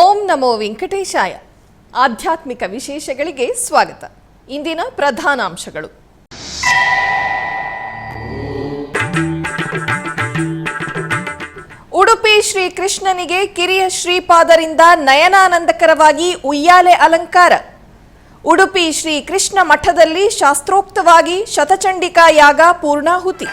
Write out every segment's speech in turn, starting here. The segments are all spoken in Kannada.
ಓಂ ನಮೋ ವೆಂಕಟೇಶಾಯ. ಆಧ್ಯಾತ್ಮಿಕ ವಿಶೇಷಗಳಿಗೆ ಸ್ವಾಗತ. ಇಂದಿನ ಪ್ರಧಾನಾಂಶಗಳು. ಉಡುಪಿ ಶ್ರೀ ಕೃಷ್ಣನಿಗೆ ಕಿರಿಯ ಶ್ರೀಪಾದರಿಂದ ನಯನಾನಂದಕರವಾಗಿ ಉಯ್ಯಾಲೆ ಅಲಂಕಾರ. ಉಡುಪಿ ಶ್ರೀ ಕೃಷ್ಣ ಮಠದಲ್ಲಿ ಶಾಸ್ತ್ರೋಕ್ತವಾಗಿ ಶತಚಂಡಿಕಾ ಯಾಗ ಪೂರ್ಣಾಹುತಿ.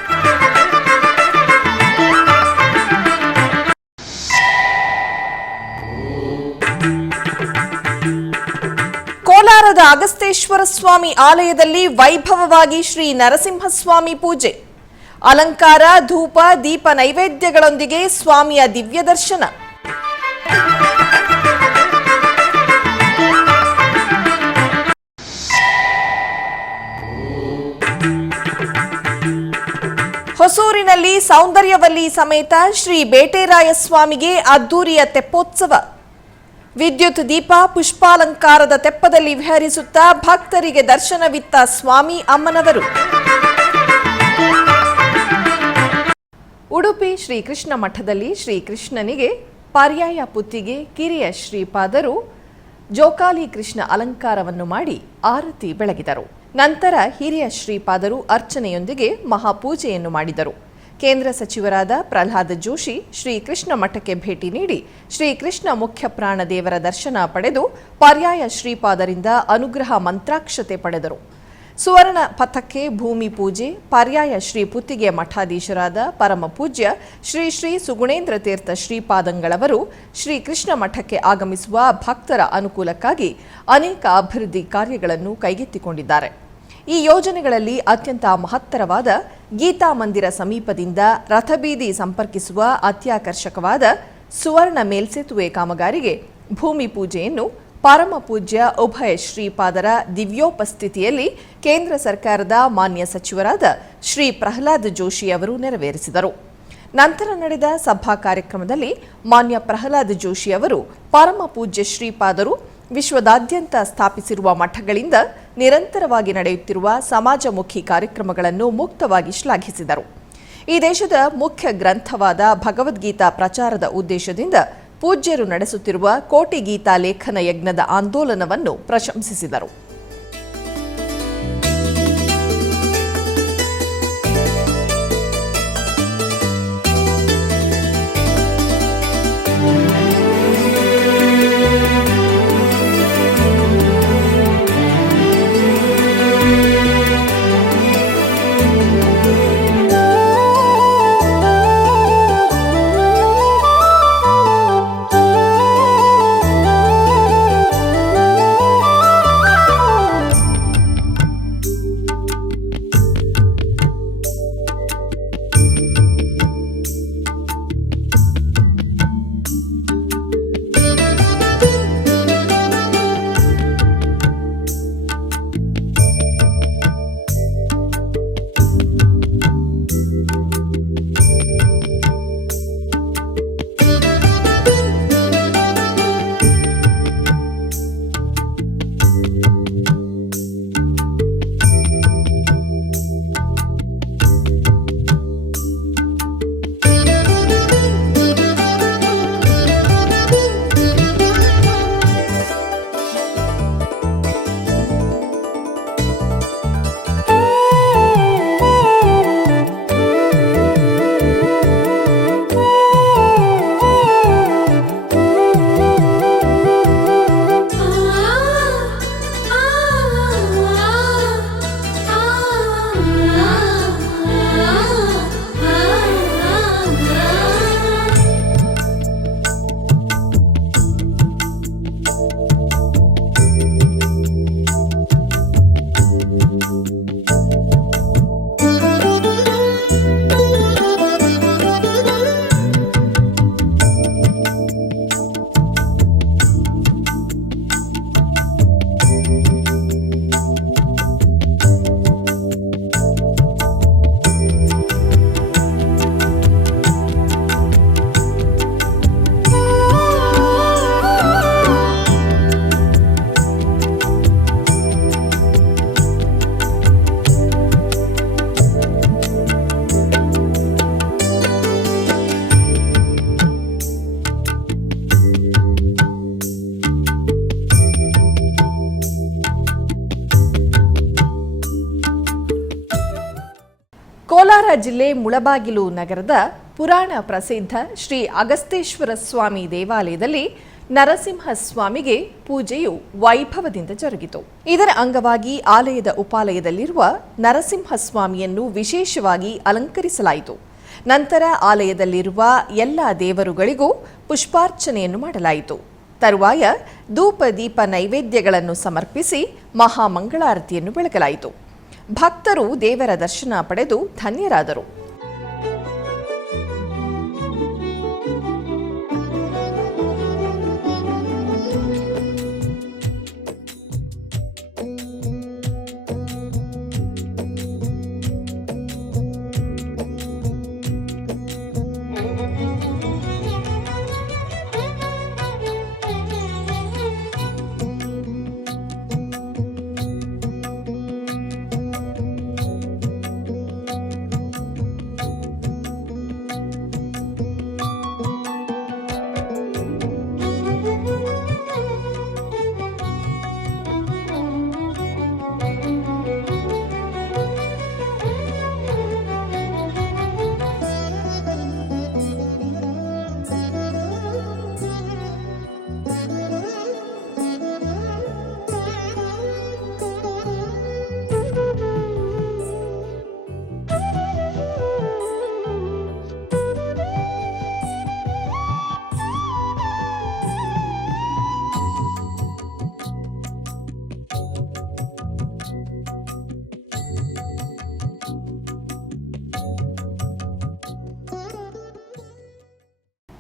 ಕೋಲಾರದ ಅಗಸ್ತೇಶ್ವರ ಸ್ವಾಮಿ ಆಲಯದಲ್ಲಿ ವೈಭವವಾಗಿ ಶ್ರೀ ನರಸಿಂಹಸ್ವಾಮಿ ಪೂಜೆ. ಅಲಂಕಾರ, ಧೂಪ, ದೀಪ ನೈವೇದ್ಯಗಳೊಂದಿಗೆ ಸ್ವಾಮಿಯ ದಿವ್ಯ ದರ್ಶನ. ಹೊಸೂರಿನಲ್ಲಿ ಸೌಂದರ್ಯವಲ್ಲಿ ಸಮೇತ ಶ್ರೀ ಬೇಟೆರಾಯ ಸ್ವಾಮಿಗೆ ಅದ್ದೂರಿಯ ತೆಪ್ಪೋತ್ಸವ. ವಿದ್ಯುತ್ ದೀಪ, ಪುಷ್ಪಾಲಂಕಾರದ ತೆಪ್ಪದಲ್ಲಿ ವಿಹರಿಸುತ್ತಾ ಭಕ್ತರಿಗೆ ದರ್ಶನವಿತ್ತ ಸ್ವಾಮಿ ಅಮ್ಮನವರು. ಉಡುಪಿ ಶ್ರೀಕೃಷ್ಣ ಮಠದಲ್ಲಿ ಶ್ರೀಕೃಷ್ಣನಿಗೆ ಪರ್ಯಾಯ ಪುತ್ತಿಗೆ ಕಿರಿಯ ಶ್ರೀಪಾದರು ಜೋಕಾಲಿ ಕೃಷ್ಣ ಅಲಂಕಾರವನ್ನು ಮಾಡಿ ಆರತಿ ಬೆಳಗಿದರು. ನಂತರ ಹಿರಿಯ ಶ್ರೀಪಾದರು ಅರ್ಚನೆಯೊಂದಿಗೆ ಮಹಾಪೂಜೆಯನ್ನು ಮಾಡಿದರು. ಕೇಂದ್ರ ಸಚಿವರಾದ ಪ್ರಹ್ಲಾದ ಜೋಶಿ ಶ್ರೀಕೃಷ್ಣ ಮಠಕ್ಕೆ ಭೇಟಿ ನೀಡಿ ಶ್ರೀಕೃಷ್ಣ ಮುಖ್ಯ ಪ್ರಾಣ ದೇವರ ದರ್ಶನ ಪಡೆದು ಪರ್ಯಾಯ ಶ್ರೀಪಾದರಿಂದ ಅನುಗ್ರಹ ಮಂತ್ರಾಕ್ಷತೆ ಪಡೆದರು. ಸುವರ್ಣ ಪಥಕ್ಕೆ ಭೂಮಿ ಪೂಜೆ, ಪರ್ಯಾಯ ಶ್ರೀ ಪುತ್ತಿಗೆ ಮಠಾಧೀಶರಾದ ಪರಮ ಪೂಜ್ಯ ಶ್ರೀ ಶ್ರೀ ಸುಗುಣೇಂದ್ರ ತೀರ್ಥ ಶ್ರೀಪಾದಂಗಳವರು ಶ್ರೀಕೃಷ್ಣ ಮಠಕ್ಕೆ ಆಗಮಿಸುವ ಭಕ್ತರ ಅನುಕೂಲಕ್ಕಾಗಿ ಅನೇಕ ಅಭಿವೃದ್ಧಿ ಕಾರ್ಯಗಳನ್ನು ಕೈಗೆತ್ತಿಕೊಂಡಿದ್ದಾರೆ. ಈ ಯೋಜನೆಗಳಲ್ಲಿ ಅತ್ಯಂತ ಮಹತ್ತರವಾದ ಗೀತಾ ಮಂದಿರ ಸಮೀಪದಿಂದ ರಥಬೀದಿ ಸಂಪರ್ಕಿಸುವ ಅತ್ಯಾಕರ್ಷಕವಾದ ಸುವರ್ಣ ಮೇಲ್ಸೇತುವೆ ಕಾಮಗಾರಿಗೆ ಭೂಮಿ ಪೂಜೆಯನ್ನು ಪರಮ ಪೂಜ್ಯ ಉಭಯ ಶ್ರೀಪಾದರ ದಿವ್ಯೋಪಸ್ಥಿತಿಯಲ್ಲಿ ಕೇಂದ್ರ ಸರ್ಕಾರದ ಮಾನ್ಯ ಸಚಿವರಾದ ಶ್ರೀ ಪ್ರಹ್ಲಾದ್ ಜೋಶಿ ಅವರು ನೆರವೇರಿಸಿದರು. ನಂತರ ನಡೆದ ಸಭಾ ಕಾರ್ಯಕ್ರಮದಲ್ಲಿ ಮಾನ್ಯ ಪ್ರಹ್ಲಾದ್ ಜೋಶಿ ಅವರು ಪರಮ ಪೂಜ್ಯ ಶ್ರೀಪಾದರು ವಿಶ್ವದಾದ್ಯಂತ ಸ್ಥಾಪಿಸಿರುವ ಮಠಗಳಿಂದ ನಿರಂತರವಾಗಿ ನಡೆಯುತ್ತಿರುವ ಸಮಾಜಮುಖಿ ಕಾರ್ಯಕ್ರಮಗಳನ್ನು ಮುಕ್ತವಾಗಿ ಶ್ಲಾಘಿಸಿದರು. ಈ ದೇಶದ ಮುಖ್ಯ ಗ್ರಂಥವಾದ ಭಗವದ್ಗೀತಾ ಪ್ರಚಾರದ ಉದ್ದೇಶದಿಂದ ಪೂಜ್ಯರು ನಡೆಸುತ್ತಿರುವ ಕೋಟಿ ಗೀತಾ ಲೇಖನ ಯಜ್ಞದ ಆಂದೋಲನವನ್ನು ಪ್ರಶಂಸಿಸಿದರು. ಕೋಲಾರ ಜಿಲ್ಲೆ ಮುಳಬಾಗಿಲು ನಗರದ ಪುರಾಣ ಪ್ರಸಿದ್ಧ ಶ್ರೀ ಅಗಸ್ತೇಶ್ವರ ಸ್ವಾಮಿ ದೇವಾಲಯದಲ್ಲಿ ನರಸಿಂಹಸ್ವಾಮಿಗೆ ಪೂಜೆಯು ವೈಭವದಿಂದ ಜರುಗಿತು. ಇದರ ಅಂಗವಾಗಿ ಆಲಯದ ಉಪಾಲಯದಲ್ಲಿರುವ ನರಸಿಂಹಸ್ವಾಮಿಯನ್ನು ವಿಶೇಷವಾಗಿ ಅಲಂಕರಿಸಲಾಯಿತು. ನಂತರ ಆಲಯದಲ್ಲಿರುವ ಎಲ್ಲ ದೇವರುಗಳಿಗೂ ಪುಷ್ಪಾರ್ಚನೆಯನ್ನು ಮಾಡಲಾಯಿತು. ತರುವಾಯ ಧೂಪ ದೀಪ ನೈವೇದ್ಯಗಳನ್ನು ಸಮರ್ಪಿಸಿ ಮಹಾಮಂಗಳಾರತಿಯನ್ನು ಬೆಳಗಲಾಯಿತು. ಭಕ್ತರು ದೇವರ ದರ್ಶನ ಪಡೆದು ಧನ್ಯರಾದರು.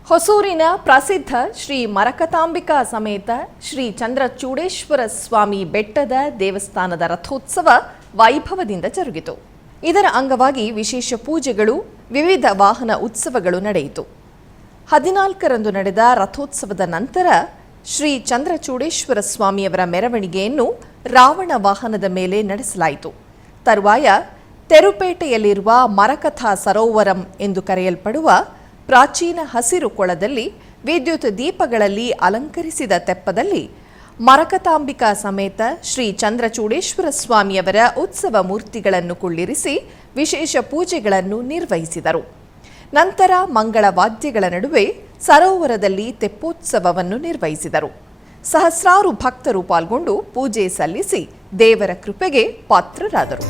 ಹೊಸೂರಿನ ಪ್ರಸಿದ್ಧ ಶ್ರೀ ಮರಕತಾಂಬಿಕಾ ಸಮೇತ ಶ್ರೀ ಚಂದ್ರಚೂಡೇಶ್ವರ ಸ್ವಾಮಿ ಬೆಟ್ಟದ ದೇವಸ್ಥಾನದ ರಥೋತ್ಸವ ವೈಭವದಿಂದ ಜರುಗಿತು. ಇದರ ಅಂಗವಾಗಿ ವಿಶೇಷ ಪೂಜೆಗಳು, ವಿವಿಧ ವಾಹನ ಉತ್ಸವಗಳು ನಡೆಯಿತು. 14ರಂದು ನಡೆದ ರಥೋತ್ಸವದ ನಂತರ ಶ್ರೀ ಚಂದ್ರಚೂಡೇಶ್ವರ ಸ್ವಾಮಿಯವರ ಮೆರವಣಿಗೆಯನ್ನು ರಾವಣ ವಾಹನದ ಮೇಲೆ ನಡೆಸಲಾಯಿತು. ತರುವಾಯ ತೆರುಪೇಟೆಯಲ್ಲಿರುವ ಮರಕಥಾ ಸರೋವರಂ ಎಂದು ಕರೆಯಲ್ಪಡುವ ಪ್ರಾಚೀನ ಹಸಿರು ಕೊಳದಲ್ಲಿ ವಿದ್ಯುತ್ ದೀಪಗಳಲ್ಲಿ ಅಲಂಕರಿಸಿದ ತೆಪ್ಪದಲ್ಲಿ ಮರಕತಾಂಬಿಕಾ ಸಮೇತ ಶ್ರೀ ಚಂದ್ರಚೂಡೇಶ್ವರ ಸ್ವಾಮಿಯವರ ಉತ್ಸವ ಮೂರ್ತಿಗಳನ್ನು ಕುಳ್ಳಿರಿಸಿ ವಿಶೇಷ ಪೂಜೆಗಳನ್ನು ನಿರ್ವಹಿಸಿದರು. ನಂತರ ಮಂಗಳ ವಾದ್ಯಗಳ ನಡುವೆ ಸರೋವರದಲ್ಲಿ ತೆಪ್ಪೋತ್ಸವವನ್ನು ನಿರ್ವಹಿಸಿದರು. ಸಹಸ್ರಾರು ಭಕ್ತರು ಪಾಲ್ಗೊಂಡು ಪೂಜೆ ಸಲ್ಲಿಸಿ ದೇವರ ಕೃಪೆಗೆ ಪಾತ್ರರಾದರು.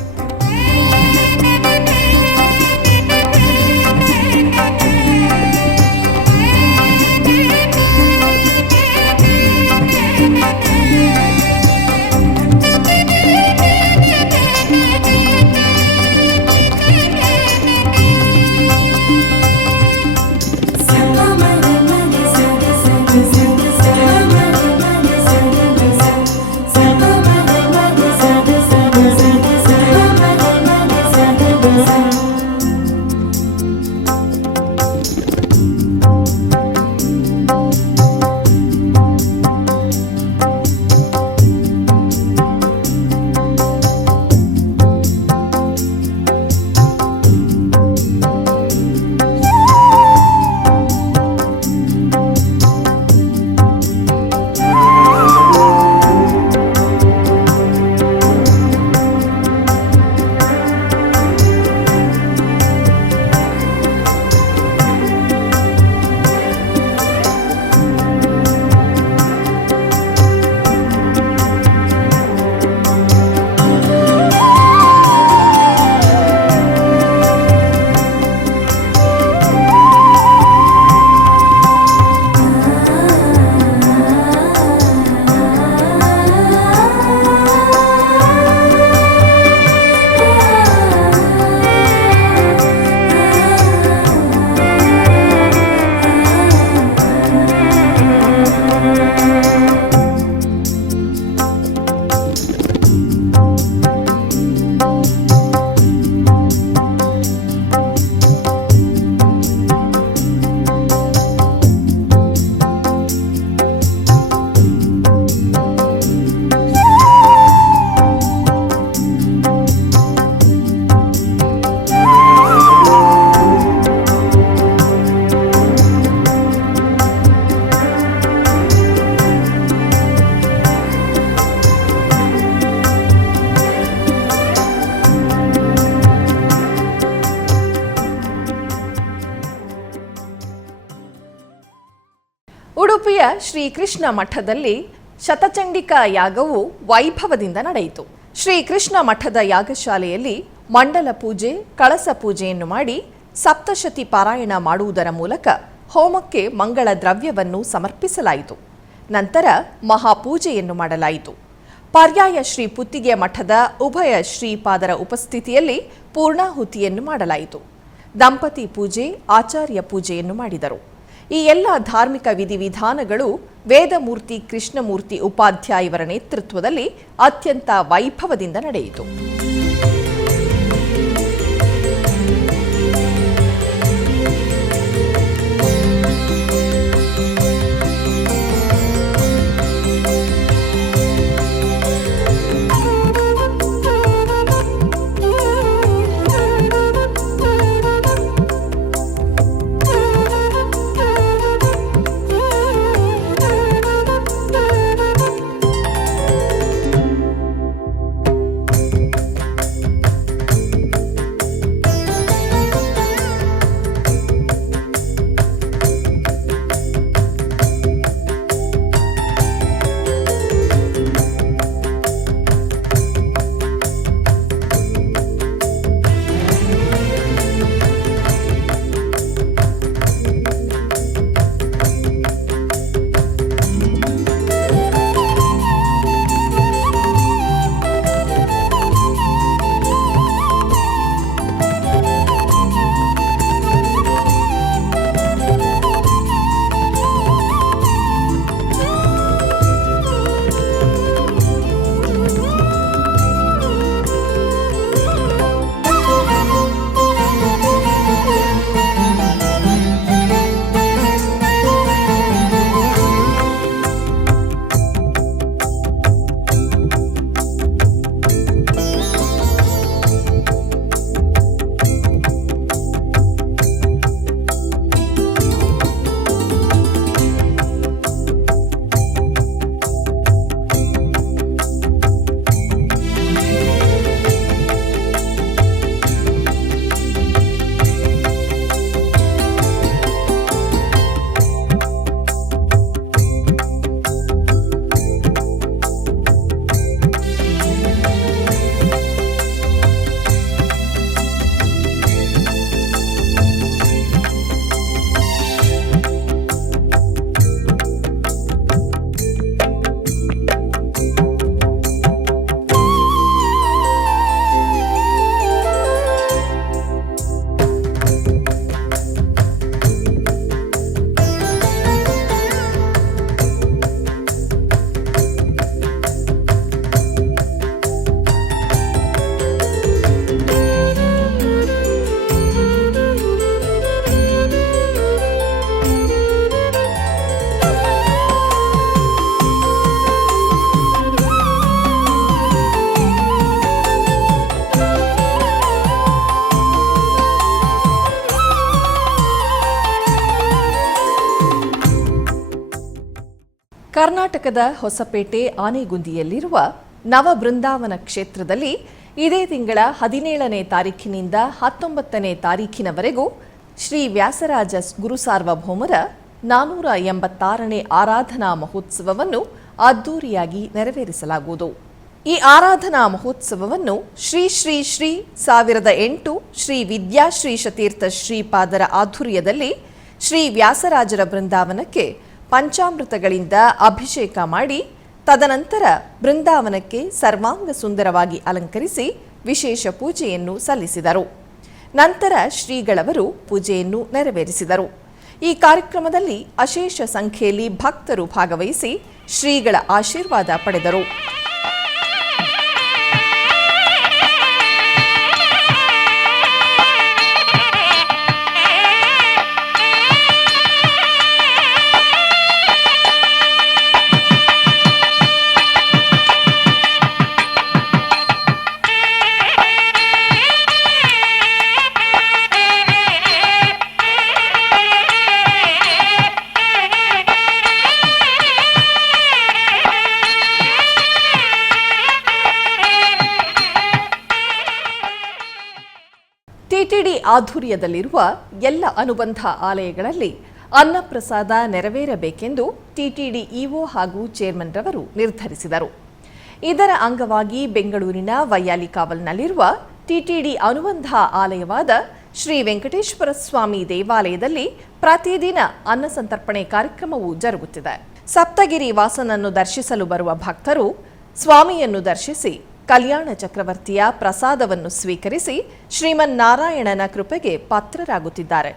ಶ್ರೀಕೃಷ್ಣ ಮಠದಲ್ಲಿ ಶತಚಂಡಿಕಾ ಯಾಗವು ವೈಭವದಿಂದ ನಡೆಯಿತು. ಶ್ರೀಕೃಷ್ಣ ಮಠದ ಯಾಗಶಾಲೆಯಲ್ಲಿ ಮಂಡಲ ಪೂಜೆ, ಕಳಸ ಪೂಜೆಯನ್ನು ಮಾಡಿ ಸಪ್ತಶತಿ ಪಾರಾಯಣ ಮಾಡುವುದರ ಮೂಲಕ ಹೋಮಕ್ಕೆ ಮಂಗಳ ದ್ರವ್ಯವನ್ನು ಸಮರ್ಪಿಸಲಾಯಿತು. ನಂತರ ಮಹಾಪೂಜೆಯನ್ನು ಮಾಡಲಾಯಿತು. ಪರ್ಯಾಯ ಶ್ರೀ ಪುತ್ತಿಗೆ ಮಠದ ಉಭಯ ಶ್ರೀಪಾದರ ಉಪಸ್ಥಿತಿಯಲ್ಲಿ ಪೂರ್ಣಾಹುತಿಯನ್ನು ಮಾಡಲಾಯಿತು. ದಂಪತಿ ಪೂಜೆ, ಆಚಾರ್ಯ ಪೂಜೆಯನ್ನು ಮಾಡಿದರು. ಈ ಎಲ್ಲ ಧಾರ್ಮಿಕ ವಿಧಿವಿಧಾನಗಳು ವೇದಮೂರ್ತಿ ಕೃಷ್ಣಮೂರ್ತಿ ಉಪಾಧ್ಯಾಯ ಇವರ ನೇತೃತ್ವದಲ್ಲಿ ಅತ್ಯಂತ ವೈಭವದಿಂದ ನಡೆಯಿತು. ಕರ್ನಾಟಕದ ಹೊಸಪೇಟೆ ಆನೆಗುಂದಿಯಲ್ಲಿರುವ ನವಬೃಂದಾವನ ಕ್ಷೇತ್ರದಲ್ಲಿ ಇದೇ ತಿಂಗಳ 17ನೇ ತಾರೀಖಿನಿಂದ 19ನೇ ತಾರೀಖಿನವರೆಗೂ ಶ್ರೀ ವ್ಯಾಸರಾಜ ಗುರುಸಾರ್ವಭೌಮರ 486ನೇ ಆರಾಧನಾ ಮಹೋತ್ಸವವನ್ನು ಅದ್ದೂರಿಯಾಗಿ ನೆರವೇರಿಸಲಾಗುವುದು. ಈ ಆರಾಧನಾ ಮಹೋತ್ಸವವನ್ನು ಶ್ರೀ ಶ್ರೀ ಶ್ರೀ 1008 ಶ್ರೀ ವಿದ್ಯಾಶ್ರೀಶತೀರ್ಥ ಶ್ರೀಪಾದರ ಆಧ್ವರ್ಯದಲ್ಲಿ ಶ್ರೀ ವ್ಯಾಸರಾಜರ ಬೃಂದಾವನಕ್ಕೆ ಪಂಚಾಮೃತಗಳಿಂದ ಅಭಿಷೇಕ ಮಾಡಿ ತದನಂತರ ಬೃಂದಾವನಕ್ಕೆ ಸರ್ವಾಂಗ ಸುಂದರವಾಗಿ ಅಲಂಕರಿಸಿ ವಿಶೇಷ ಪೂಜೆಯನ್ನು ಸಲ್ಲಿಸಿದರು. ನಂತರ ಶ್ರೀಗಳವರು ಪೂಜೆಯನ್ನು ನೆರವೇರಿಸಿದರು. ಈ ಕಾರ್ಯಕ್ರಮದಲ್ಲಿ ಅಶೇಷ ಸಂಖ್ಯೆಯಲ್ಲಿ ಭಕ್ತರು ಭಾಗವಹಿಸಿ ಶ್ರೀಗಳ ಆಶೀರ್ವಾದ ಪಡೆದರು. ಟಿಟಿಡಿ ಆಧ್ವರ್ಯದಲ್ಲಿರುವ ಎಲ್ಲ ಅನುಬಂಧ ಆಲಯಗಳಲ್ಲಿ ಅನ್ನಪ್ರಸಾದ ನೆರವೇರಬೇಕೆಂದು ಟಿಟಿಡಿ ಇಒ ಹಾಗೂ ಚೇರ್ಮನ್ ರವರು ನಿರ್ಧರಿಸಿದರು. ಇದರ ಅಂಗವಾಗಿ ಬೆಂಗಳೂರಿನ ವೈಯಾಲಿಕಾವಲ್ನಲ್ಲಿರುವ ಟಿಟಿಡಿ ಅನುಬಂಧ ಆಲಯವಾದ ಶ್ರೀ ವೆಂಕಟೇಶ್ವರ ಸ್ವಾಮಿ ದೇವಾಲಯದಲ್ಲಿ ಪ್ರತಿದಿನ ಅನ್ನಸಂತರ್ಪಣೆ ಕಾರ್ಯಕ್ರಮವು ಜರುಗುತ್ತಿದೆ. ಸಪ್ತಗಿರಿ ವಾಸನನ್ನು ದರ್ಶಿಸಲು ಬರುವ ಭಕ್ತರು ಸ್ವಾಮಿಯನ್ನು ದರ್ಶಿಸಿ ಕಲ್ಯಾಣ ಚಕ್ರವರ್ತಿಯ ಪ್ರಸಾದವನ್ನು ಸ್ವೀಕರಿಸಿ ಶ್ರೀಮನ್ನಾರಾಯಣನ ಕೃಪೆಗೆ ಪಾತ್ರರಾಗುತ್ತಿದ್ದಾರೆ.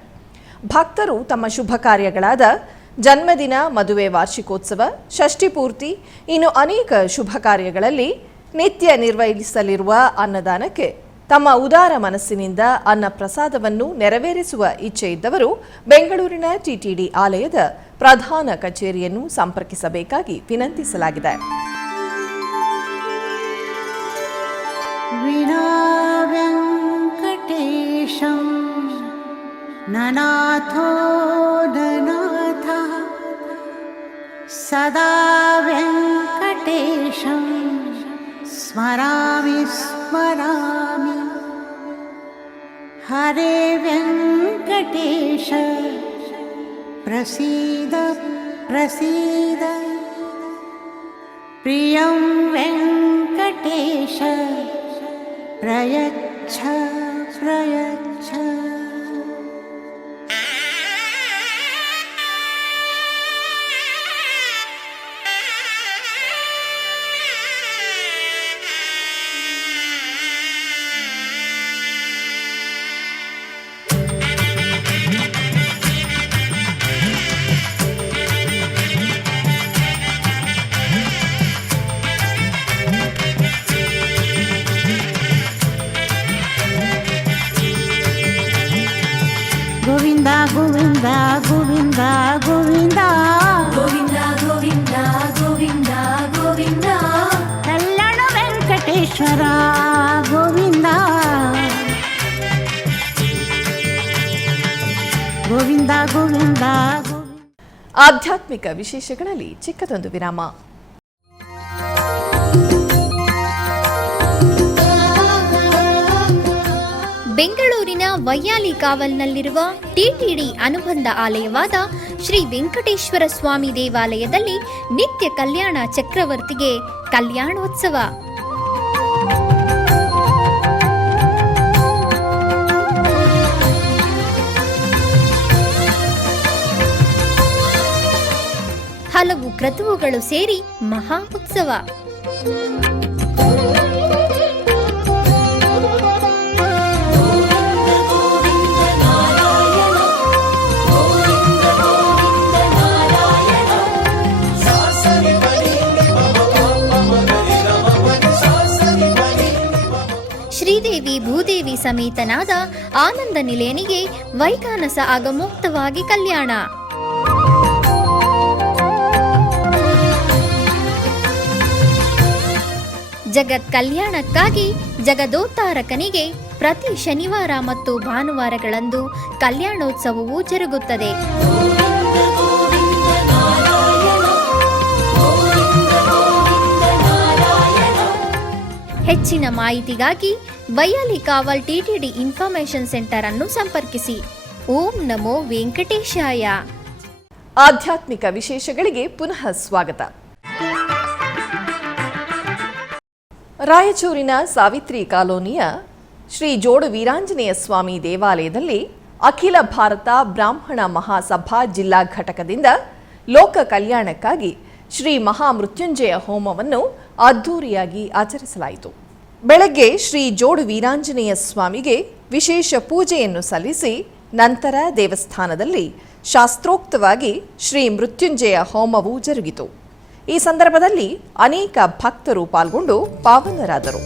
ಭಕ್ತರು ತಮ್ಮ ಶುಭ ಕಾರ್ಯಗಳಾದ ಜನ್ಮದಿನ, ಮದುವೆ, ವಾರ್ಷಿಕೋತ್ಸವ, ಷಷ್ಠಿ ಪೂರ್ತಿ ಇನ್ನು ಅನೇಕ ಶುಭ ಕಾರ್ಯಗಳಲ್ಲಿ ನಿತ್ಯ ನಿರ್ವಹಿಸಲಿರುವ ಅನ್ನದಾನಕ್ಕೆ ತಮ್ಮ ಉದಾರ ಮನಸ್ಸಿನಿಂದ ಅನ್ನ ಪ್ರಸಾದವನ್ನು ನೆರವೇರಿಸುವ ಇಚ್ಛೆ ಇದ್ದವರು ಬೆಂಗಳೂರಿನ ಟಿಟಿಡಿ ಆಲಯದ ಪ್ರಧಾನ ಕಚೇರಿಯನ್ನು ಸಂಪರ್ಕಿಸಬೇಕಾಗಿ ವಿನಂತಿಸಲಾಗಿದೆ. ನನಾಥೋ ನನಾಥಃ ಸದಾ ವೆಂಕಟೇಶಂ ಸ್ಮರಾಮಿ ಸ್ಮರಾಮಿ. ಹರೇ ವೆಂಕಟೇಶ ಪ್ರಸೀದ ಪ್ರಸೀದ. ಪ್ರಿಯಂ ವೆಂಕಟೇಶ ಪ್ರಯಚ್ಛ ಪ್ರಯಚ್ಛ. ಗೋವಿಂದ ಗೋವಿಂದ ಗೋವಿಂದ ಗೋವಿಂದ ಗೋವಿಂದ ಗೋವಿಂದ ಗೋವಿಂದ ಗೋವಿಂದ ಕಲ್ಯಾಣ ವೆಂಕಟೇಶ್ವರ ಗೋವಿಂದ ಗೋವಿಂದ ಗೋವಿಂದ. ಆಧ್ಯಾತ್ಮಿಕ ವಿಶೇಷಗಳಲ್ಲಿ ಚಿಕ್ಕದೊಂದು ವಿರಾಮ. ಬೆಂಗಳೂರಿನ ವೈಯಾಲಿಕಾವಲ್ನಲ್ಲಿರುವ ಟಿಟಿಡಿ ಅನುಬಂಧ ಆಲಯವಾದ ಶ್ರೀ ವೆಂಕಟೇಶ್ವರ ಸ್ವಾಮಿ ದೇವಾಲಯದಲ್ಲಿ ನಿತ್ಯ ಕಲ್ಯಾಣ ಚಕ್ರವರ್ತಿಗೆ ಕಲ್ಯಾಣೋತ್ಸವ. ಹಲವು ಕ್ರತುವುಗಳು ಸೇರಿ ಮಹಾ ಉತ್ಸವ. ಶ್ರೀದೇವಿ ಭೂದೇವಿ ಸಮೇತನಾದ ಆನಂದ ನಿಲಯನಿಗೆ ವೈಖಾನಸ ಆಗಮೋಕ್ತವಾಗಿ ಕಲ್ಯಾಣ. ಜಗತ್ ಕಲ್ಯಾಣಕ್ಕಾಗಿ ಜಗದೋತ್ತಾರಕನಿಗೆ ಪ್ರತಿ ಶನಿವಾರ ಮತ್ತು ಭಾನುವಾರಗಳಂದು ಕಲ್ಯಾಣೋತ್ಸವವು ಜರುಗುತ್ತದೆ. ಹೆಚ್ಚಿನ ಮಾಹಿತಿಗಾಗಿ ವೈಯಾಲಿಕಾವಲ್ ಟಿಟಿಡಿ ಇನ್ಫಾರ್ಮೇಶನ್ ಸೆಂಟರ್ ಅನ್ನು ಸಂಪರ್ಕಿಸಿ. ಓಂ ನಮೋ ವೆಂಕಟೇಶಾಯ. ಆಧ್ಯಾತ್ಮಿಕ ವಿಶೇಷಗಳಿಗೆ ಪುನಃ ಸ್ವಾಗತ. ರಾಯಚೂರಿನ ಸಾವಿತ್ರಿ ಕಾಲೋನಿಯ ಶ್ರೀ ಜೋಡು ವೀರಾಂಜನೇಯ ಸ್ವಾಮಿ ದೇವಾಲಯದಲ್ಲಿ ಅಖಿಲ ಭಾರತ ಬ್ರಾಹ್ಮಣ ಮಹಾಸಭಾ ಜಿಲ್ಲಾ ಘಟಕದಿಂದ ಲೋಕ ಕಲ್ಯಾಣಕ್ಕಾಗಿ ಶ್ರೀ ಮಹಾಮೃತ್ಯುಂಜಯ ಹೋಮವನ್ನು ಅದ್ಧೂರಿಯಾಗಿ ಆಚರಿಸಲಾಯಿತು. ಬೆಳಗ್ಗೆ ಶ್ರೀ ಜೋಡು ವೀರಾಂಜನೇಯ ಸ್ವಾಮಿಗೆ ವಿಶೇಷ ಪೂಜೆಯನ್ನು ಸಲ್ಲಿಸಿ ನಂತರ ದೇವಸ್ಥಾನದಲ್ಲಿ ಶಾಸ್ತ್ರೋಕ್ತವಾಗಿ ಶ್ರೀ ಮೃತ್ಯುಂಜಯ ಹೋಮವು ಜರುಗಿತು. ಈ ಸಂದರ್ಭದಲ್ಲಿ ಅನೇಕ ಭಕ್ತರು ಪಾಲ್ಗೊಂಡು ಪಾವನರಾದರು.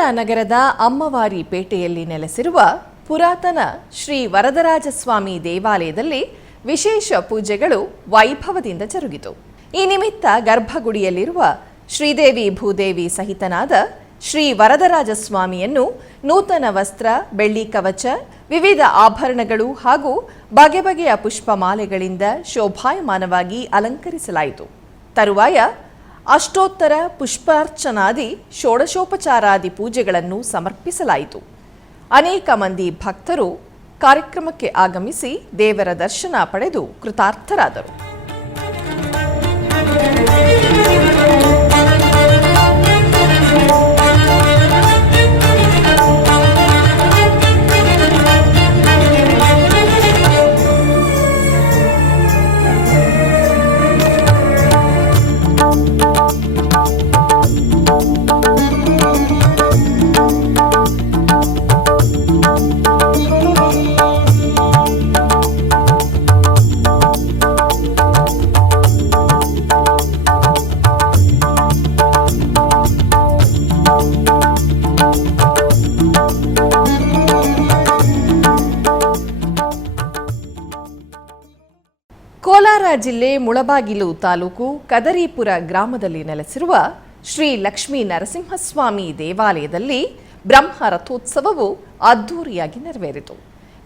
ಕೋಲಾರ ನಗರದ ಅಮ್ಮವಾರಿ ಪೇಟೆಯಲ್ಲಿ ನೆಲೆಸಿರುವ ಪುರಾತನ ಶ್ರೀ ವರದರಾಜಸ್ವಾಮಿ ದೇವಾಲಯದಲ್ಲಿ ವಿಶೇಷ ಪೂಜೆಗಳು ವೈಭವದಿಂದ ಜರುಗಿತು. ಈ ನಿಮಿತ್ತ ಗರ್ಭಗುಡಿಯಲ್ಲಿರುವ ಶ್ರೀದೇವಿ ಭೂದೇವಿ ಸಹಿತನಾದ ಶ್ರೀ ವರದರಾಜಸ್ವಾಮಿಯನ್ನು ನೂತನ ವಸ್ತ್ರ, ಬೆಳ್ಳಿ ಕವಚ, ವಿವಿಧ ಆಭರಣಗಳು ಹಾಗೂ ಬಗೆ ಬಗೆಯ ಪುಷ್ಪಮಾಲೆಗಳಿಂದ ಶೋಭಾಯಮಾನವಾಗಿ ಅಲಂಕರಿಸಲಾಯಿತು. ತರುವಾಯ ಅಷ್ಟೋತ್ತರ ಪುಷ್ಪಾರ್ಚನಾದಿ ಷೋಡಶೋಪಚಾರಾದಿ ಪೂಜೆಗಳನ್ನು ಸಮರ್ಪಿಸಲಾಯಿತು. ಅನೇಕ ಮಂದಿ ಭಕ್ತರು ಕಾರ್ಯಕ್ರಮಕ್ಕೆ ಆಗಮಿಸಿ ದೇವರ ದರ್ಶನ ಪಡೆದು ಕೃತಾರ್ಥರಾದರು. ಕೋಲಾರ ಜಿಲ್ಲೆ ಮುಳಬಾಗಿಲು ತಾಲೂಕು ಕದರಿಪುರ ಗ್ರಾಮದಲ್ಲಿ ನೆಲೆಸಿರುವ ಶ್ರೀ ಲಕ್ಷ್ಮೀ ನರಸಿಂಹಸ್ವಾಮಿ ದೇವಾಲಯದಲ್ಲಿ ಬ್ರಹ್ಮ ರಥೋತ್ಸವವು ಅದ್ಧೂರಿಯಾಗಿ ನೆರವೇರಿತು.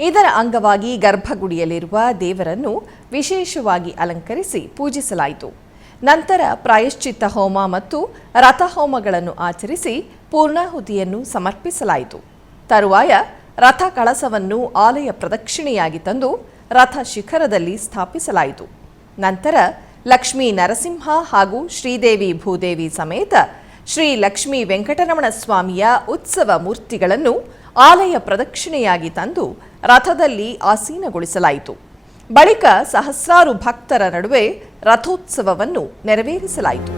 ಇದರ ಅಂಗವಾಗಿ ಗರ್ಭಗುಡಿಯಲ್ಲಿರುವ ದೇವರನ್ನು ವಿಶೇಷವಾಗಿ ಅಲಂಕರಿಸಿ ಪೂಜಿಸಲಾಯಿತು. ನಂತರ ಪ್ರಾಯಶ್ಚಿತ್ತ ಹೋಮ ಮತ್ತು ರಥಹೋಮಗಳನ್ನು ಆಚರಿಸಿ ಪೂರ್ಣಾಹುತಿಯನ್ನು ಸಮರ್ಪಿಸಲಾಯಿತು. ತರುವಾಯ ರಥ ಕಳಸವನ್ನು ಆಲಯ ಪ್ರದಕ್ಷಿಣೆಯಾಗಿ ತಂದು ರಥ ಶಿಖರದಲ್ಲಿ ಸ್ಥಾಪಿಸಲಾಯಿತು. ನಂತರ ಲಕ್ಷ್ಮೀ ನರಸಿಂಹ ಹಾಗೂ ಶ್ರೀದೇವಿ ಭೂದೇವಿ ಸಮೇತ ಶ್ರೀ ಲಕ್ಷ್ಮೀ ವೆಂಕಟರಮಣ ಸ್ವಾಮಿಯ ಉತ್ಸವ ಮೂರ್ತಿಗಳನ್ನು ಆಲಯ ಪ್ರದಕ್ಷಿಣೆಯಾಗಿ ತಂದು ರಥದಲ್ಲಿ ಆಸೀನಗೊಳಿಸಲಾಯಿತು. ಬಳಿಕ ಸಹಸ್ರಾರು ಭಕ್ತರ ನಡುವೆ ರಥೋತ್ಸವವನ್ನು ನೆರವೇರಿಸಲಾಯಿತು.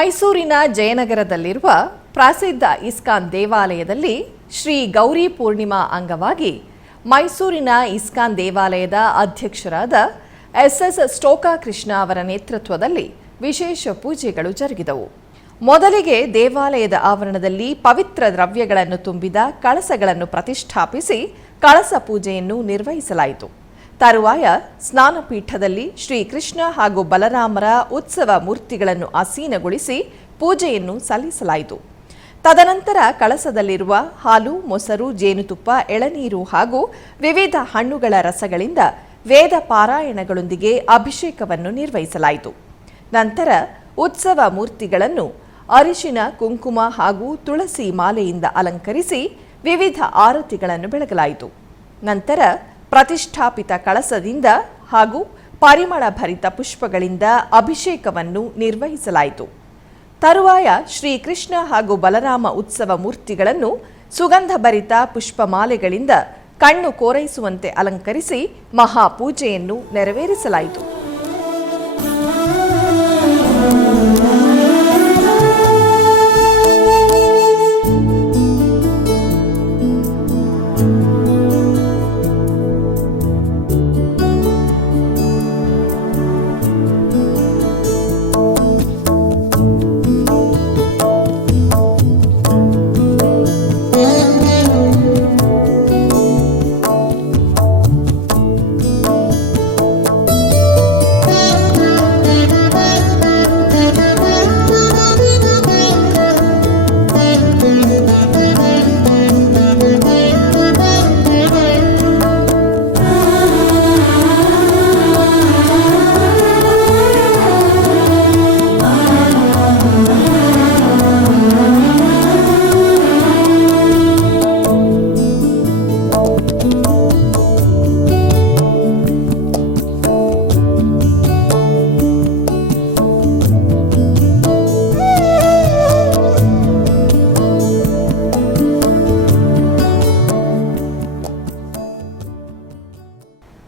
ಮೈಸೂರಿನ ಜಯನಗರದಲ್ಲಿರುವ ಪ್ರಸಿದ್ಧ ಇಸ್ಕಾನ್ ದೇವಾಲಯದಲ್ಲಿ ಶ್ರೀ ಗೌರಿ ಪೂರ್ಣಿಮಾ ಅಂಗವಾಗಿ ಮೈಸೂರಿನ ಇಸ್ಕಾನ್ ದೇವಾಲಯದ ಅಧ್ಯಕ್ಷರಾದ ಎಸ್ ಸ್ಟೋಕಾ ಕೃಷ್ಣ ಅವರ ನೇತೃತ್ವದಲ್ಲಿ ವಿಶೇಷ ಪೂಜೆಗಳು ಜರುಗಿದವು. ಮೊದಲಿಗೆ ದೇವಾಲಯದ ಆವರಣದಲ್ಲಿ ಪವಿತ್ರ ದ್ರವ್ಯಗಳನ್ನು ತುಂಬಿದ ಕಳಸಗಳನ್ನು ಪ್ರತಿಷ್ಠಾಪಿಸಿ ಕಳಸ ಪೂಜೆಯನ್ನು ನಿರ್ವಹಿಸಲಾಯಿತು. ತರುವಾಯ ಸ್ನಾನಪೀಠದಲ್ಲಿ ಶ್ರೀಕೃಷ್ಣ ಹಾಗೂ ಬಲರಾಮರ ಉತ್ಸವ ಮೂರ್ತಿಗಳನ್ನು ಆಸೀನಗೊಳಿಸಿ ಪೂಜೆಯನ್ನು ಸಲ್ಲಿಸಲಾಯಿತು. ತದನಂತರ ಕಳಸದಲ್ಲಿರುವ ಹಾಲು, ಮೊಸರು, ಜೇನುತುಪ್ಪ, ಎಳನೀರು ಹಾಗೂ ವಿವಿಧ ಹಣ್ಣುಗಳ ರಸಗಳಿಂದ ವೇದ ಪಾರಾಯಣಗಳೊಂದಿಗೆ ಅಭಿಷೇಕವನ್ನು ನಿರ್ವಹಿಸಲಾಯಿತು. ನಂತರ ಉತ್ಸವ ಮೂರ್ತಿಗಳನ್ನು ಅರಿಶಿನ, ಕುಂಕುಮ ಹಾಗೂ ತುಳಸಿ ಮಾಲೆಯಿಂದ ಅಲಂಕರಿಸಿ ವಿವಿಧ ಆರತಿಗಳನ್ನು ಬೆಳಗಲಾಯಿತು. ನಂತರ ಪ್ರತಿಷ್ಠಾಪಿತ ಕಳಸದಿಂದ ಹಾಗೂ ಪರಿಮಳ ಭರಿತ ಪುಷ್ಪಗಳಿಂದ ಅಭಿಷೇಕವನ್ನು ನಿರ್ವಹಿಸಲಾಯಿತು. ತರುವಾಯ ಶ್ರೀಕೃಷ್ಣ ಹಾಗೂ ಬಲರಾಮ ಉತ್ಸವ ಮೂರ್ತಿಗಳನ್ನು ಸುಗಂಧಭರಿತ ಪುಷ್ಪಮಾಲೆಗಳಿಂದ ಕಣ್ಣು ಕೋರೈಸುವಂತೆ ಅಲಂಕರಿಸಿ ಮಹಾಪೂಜೆಯನ್ನು ನೆರವೇರಿಸಲಾಯಿತು.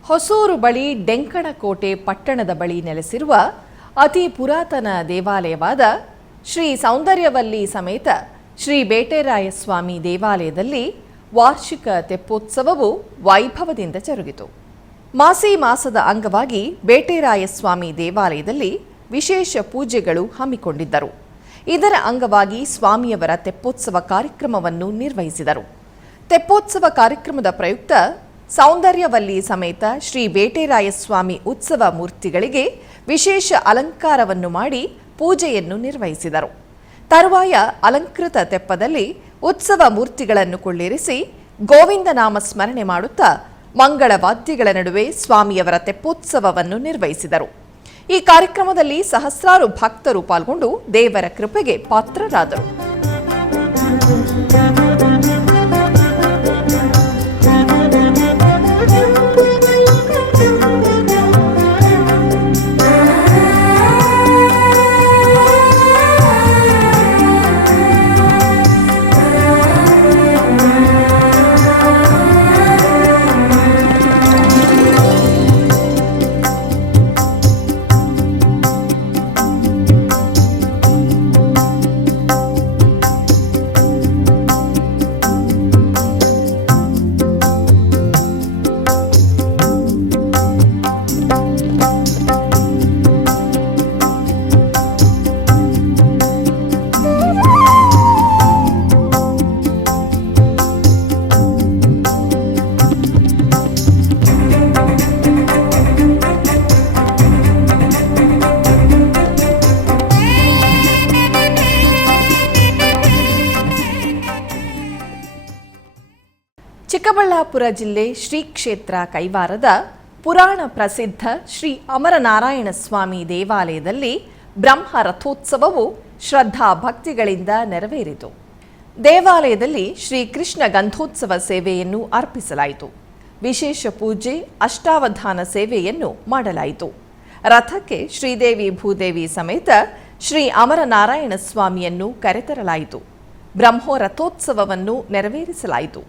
ಹೊಸೂರು ಬಳಿ ಡೆಂಕಣಕೋಟೆ ಪಟ್ಟಣದ ಬಳಿ ನೆಲೆಸಿರುವ ಅತಿ ಪುರಾತನ ದೇವಾಲಯವಾದ ಶ್ರೀ ಸೌಂದರ್ಯವಲ್ಲಿ ಸಮೇತ ಶ್ರೀ ಬೇಟೆರಾಯಸ್ವಾಮಿ ದೇವಾಲಯದಲ್ಲಿ ವಾರ್ಷಿಕ ತೆಪ್ಪೋತ್ಸವವು ವೈಭವದಿಂದ ಜರುಗಿತು. ಮಾಸಿ ಮಾಸದ ಅಂಗವಾಗಿ ಬೇಟೆರಾಯಸ್ವಾಮಿ ದೇವಾಲಯದಲ್ಲಿ ವಿಶೇಷ ಪೂಜೆಗಳು ಹಮ್ಮಿಕೊಂಡಿದ್ದರು. ಇದರ ಅಂಗವಾಗಿ ಸ್ವಾಮಿಯವರ ತೆಪ್ಪೋತ್ಸವ ಕಾರ್ಯಕ್ರಮವನ್ನು ನಿರ್ವಹಿಸಿದರು. ತೆಪ್ಪೋತ್ಸವ ಕಾರ್ಯಕ್ರಮದ ಪ್ರಯುಕ್ತ ಸೌಂದರ್ಯವಲ್ಲಿ ಸಮೇತ ಶ್ರೀ ಬೇಟೆರಾಯಸ್ವಾಮಿ ಉತ್ಸವ ಮೂರ್ತಿಗಳಿಗೆ ವಿಶೇಷ ಅಲಂಕಾರವನ್ನು ಮಾಡಿ ಪೂಜೆಯನ್ನು ನಿರ್ವಹಿಸಿದರು. ತರುವಾಯ ಅಲಂಕೃತ ತೆಪ್ಪದಲ್ಲಿ ಉತ್ಸವ ಮೂರ್ತಿಗಳನ್ನು ಕೊಳ್ಳಿರಿಸಿ ಗೋವಿಂದ ನಾಮ ಸ್ಮರಣೆ ಮಾಡುತ್ತಾ ಮಂಗಳ ವಾದ್ಯಗಳ ನಡುವೆ ಸ್ವಾಮಿಯವರ ತೆಪ್ಪೋತ್ಸವವನ್ನು ನಿರ್ವಹಿಸಿದರು. ಈ ಕಾರ್ಯಕ್ರಮದಲ್ಲಿ ಸಹಸ್ರಾರು ಭಕ್ತರು ಪಾಲ್ಗೊಂಡು ದೇವರ ಕೃಪೆಗೆ ಪಾತ್ರರಾದರು. ಚಿಕ್ಕಬಳ್ಳಾಪುರ ಜಿಲ್ಲೆ ಶ್ರೀ ಕ್ಷೇತ್ರ ಕೈವಾರದ ಪುರಾಣ ಪ್ರಸಿದ್ಧ ಶ್ರೀ ಅಮರನಾರಾಯಣ ಸ್ವಾಮಿ ದೇವಾಲಯದಲ್ಲಿ ಬ್ರಹ್ಮ ರಥೋತ್ಸವವು ಶ್ರದ್ಧಾ ಭಕ್ತಿಗಳಿಂದ ನೆರವೇರಿತು. ದೇವಾಲಯದಲ್ಲಿ ಶ್ರೀಕೃಷ್ಣ ಗಂಧೋತ್ಸವ ಸೇವೆಯನ್ನು ಅರ್ಪಿಸಲಾಯಿತು. ವಿಶೇಷ ಪೂಜೆ, ಅಷ್ಟಾವಧಾನ ಸೇವೆಯನ್ನು ಮಾಡಲಾಯಿತು. ರಥಕ್ಕೆ ಶ್ರೀದೇವಿ ಭೂದೇವಿ ಸಮೇತ ಶ್ರೀ ಅಮರನಾರಾಯಣ ಸ್ವಾಮಿಯನ್ನು ಕರೆತರಲಾಯಿತು. ಬ್ರಹ್ಮೋ ರಥೋತ್ಸವವನ್ನು ನೆರವೇರಿಸಲಾಯಿತು.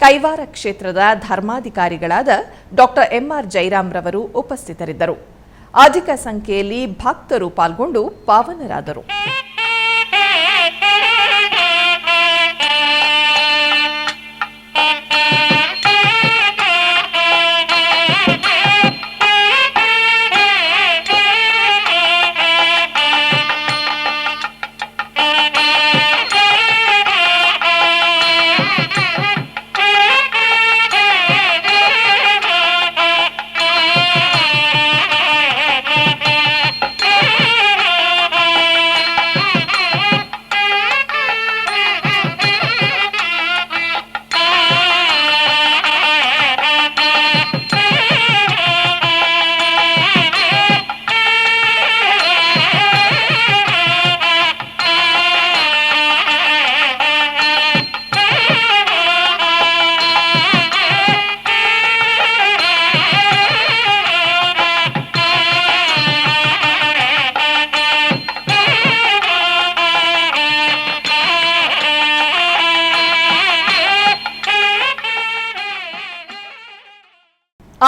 ಕೈವಾರ ಕ್ಷೇತ್ರದ ಧರ್ಮಾಧಿಕಾರಿಗಳಾದ ಡಾಕ್ಟರ್ ಎಂಆರ್ ಜೈರಾಮ್ ರವರು ಉಪಸ್ಥಿತರಿದ್ದರು. ಅಧಿಕ ಸಂಖ್ಯೆಯಲ್ಲಿ ಭಕ್ತರು ಪಾಲ್ಗೊಂಡು ಪಾವನರಾದರು.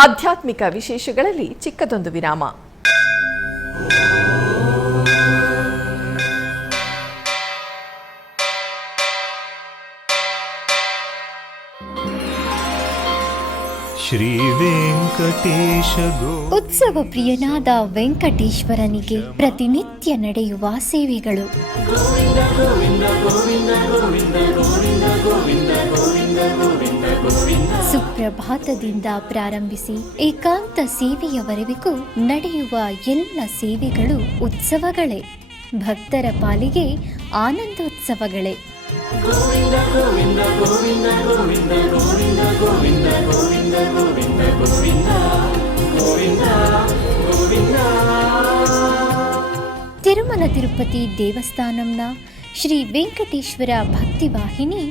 ಆಧ್ಯಾತ್ಮಿಕ ವಿಶೇಷಗಳಲ್ಲಿ ಚಿಕ್ಕದೊಂದು ವಿರಾಮ. ಶ್ರೀ ವೆಂಕಟೇಶ ಉತ್ಸವ ಪ್ರಿಯನಾದ ವೆಂಕಟೇಶ್ವರನಿಗೆ ಪ್ರತಿನಿತ್ಯ ನಡೆಯುವ ಸೇವೆಗಳು. ಸುಪ್ರಭಾತದಿಂದ ಪ್ರಾರಂಭಿಸಿ ಏಕಾಂತ ಸೇವೆಯವರೆಗೂ ನಡೆಯುವ ಎಲ್ಲ ಸೇವೆಗಳು ಉತ್ಸವಗಳೇ. ಭಕ್ತರ ಪಾಲಿಗೆ ಆನಂದೋತ್ಸವಗಳೇ. ತಿರುಮಲ ತಿರುಪತಿ ದೇವಸ್ಥಾನಂನ ಶ್ರೀ ವೆಂಕಟೇಶ್ವರ ಭಕ್ತಿವಾಹಿನಿ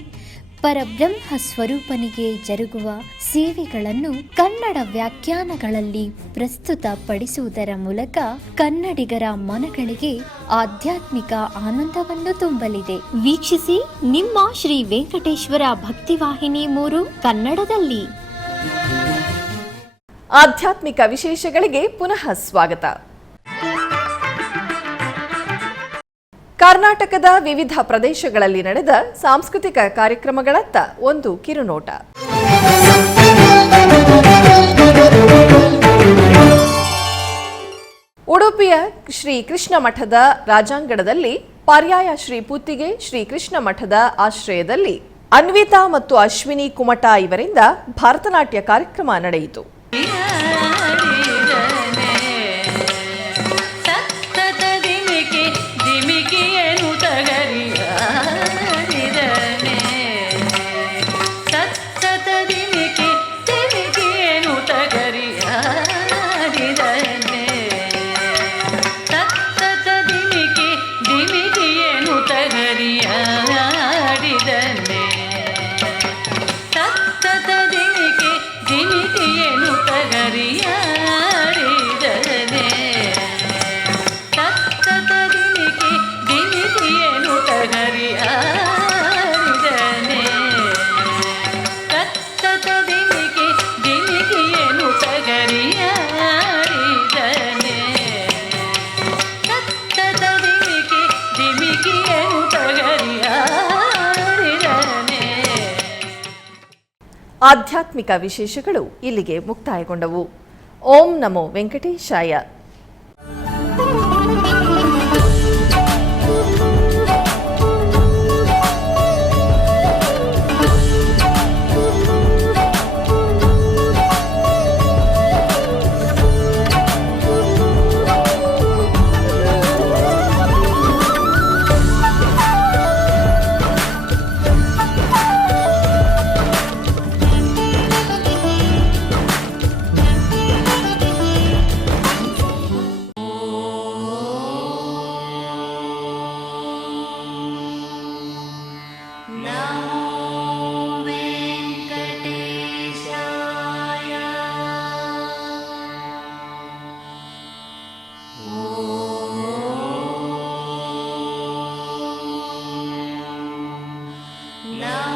ಪರಬ್ರಹ್ಮ ಸ್ವರೂಪನಿಗೆ ಜರುಗುವ ಸೇವೆಗಳನ್ನು ಕನ್ನಡ ವ್ಯಾಖ್ಯಾನಗಳಲ್ಲಿ ಪ್ರಸ್ತುತಪಡಿಸುವುದರ ಮೂಲಕ ಕನ್ನಡಿಗರ ಮನಗಳಿಗೆ ಆಧ್ಯಾತ್ಮಿಕ ಆನಂದವನ್ನು ತುಂಬಲಿದೆ. ವೀಕ್ಷಿಸಿ ನಿಮ್ಮ ಶ್ರೀ ವೆಂಕಟೇಶ್ವರ ಭಕ್ತಿವಾಹಿನಿ 3 ಕನ್ನಡದಲ್ಲಿ. ಆಧ್ಯಾತ್ಮಿಕ ವಿಶೇಷಗಳಿಗೆ ಪುನಃ ಸ್ವಾಗತ. ಕರ್ನಾಟಕದ ವಿವಿಧ ಪ್ರದೇಶಗಳಲ್ಲಿ ನಡೆದ ಸಾಂಸ್ಕೃತಿಕ ಕಾರ್ಯಕ್ರಮಗಳತ್ತ ಒಂದು ಕಿರುನೋಟ. ಉಡುಪಿಯ ಶ್ರೀ ಕೃಷ್ಣ ಮಠದ ರಾಜಾಂಗಣದಲ್ಲಿ ಪರ್ಯಾಯ ಶ್ರೀ ಪುತ್ತಿಗೆ ಶ್ರೀ ಕೃಷ್ಣ ಮಠದ ಆಶ್ರಯದಲ್ಲಿ ಅನ್ವಿತಾ ಮತ್ತು ಅಶ್ವಿನಿ ಕುಮಟ ಇವರಿಂದ ಭರತನಾಟ್ಯ ಕಾರ್ಯಕ್ರಮ ನಡೆಯಿತು. ಆಧ್ಯಾತ್ಮಿಕ ವಿಶೇಷಗಳು ಇಲ್ಲಿಗೆ ಮುಕ್ತಾಯಗೊಂಡವು. ಓಂ ನಮೋ ವೆಂಕಟೇಶಾಯ. Now